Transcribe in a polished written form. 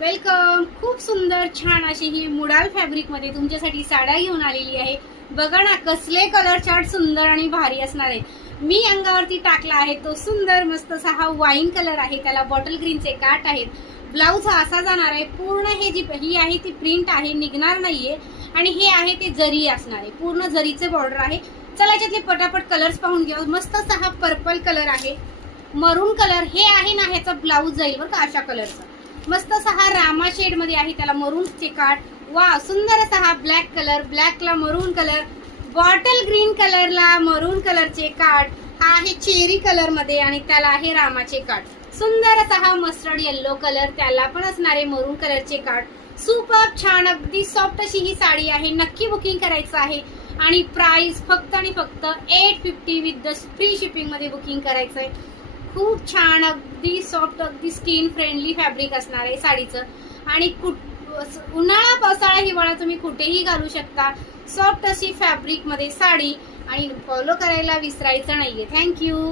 Welcome. खूप सुंदर छान अशी ही मुडाल फॅब्रिक मध्ये तुमच्यासाठी साड्या घेऊन आलेली आहे. बघा ना कसले कलर चार्ट सुंदर आणि भारी असणार आहे. मी अंगावरती टाकला आहे तो सुंदर मस्त असा हा वाईन कलर आहे. त्याला बॉटल ग्रीनचे काट आहेत. ब्लाऊज हा असा जाणार आहे. पूर्ण हे जी ही आहे ती प्रिंट आहे, निघणार नाहीये. आणि हे आहे ते जरी असणार आहे, पूर्ण जरीचे बॉर्डर आहे. चला याच्यातले पटापट कलर्स पाहून घेऊ. मस्त असा हा पर्पल कलर आहे, मरून कलर हे आहे ना, ह्याचा ब्लाऊज जाईल बरं का अशा कलरचा. मस्त असा हा रामा शेड मध्ये आहे, त्याला मरूनचे काट. वा सुंदर असा हा ब्लॅक कलर, ब्लॅकला मरून कलर, बॉटल ग्रीन कलरला मरून कलरचे काट. हा आहे चेरी कलर मध्ये आणि त्याला आहे रामाचे काट. सुंदर असा हा मस्टर्ड येल्लो कलर, त्याला पण असणारे मरून कलरचे काट. सुपर छान अगदी सॉफ्ट अशी ही साडी आहे. नक्की बुकिंग करायचं आहे आणि प्राइस फक्त आणि फक्त 850 विथ द फ्री शिपिंग मध्ये बुकिंग करायचं आहे. खूप छान अगदी सॉफ्ट अगदी स्किन फ्रेंडली फॅब्रिक असणार आहे साडीचं. आणि उन्हाळा पावसाळा हिवाळा तुम्ही कुठेही घालू शकता. सॉफ्ट अशी फॅब्रिक मध्ये साडी. आणि फॉलो करायला विसरायचं नाहीये. थँक्यू.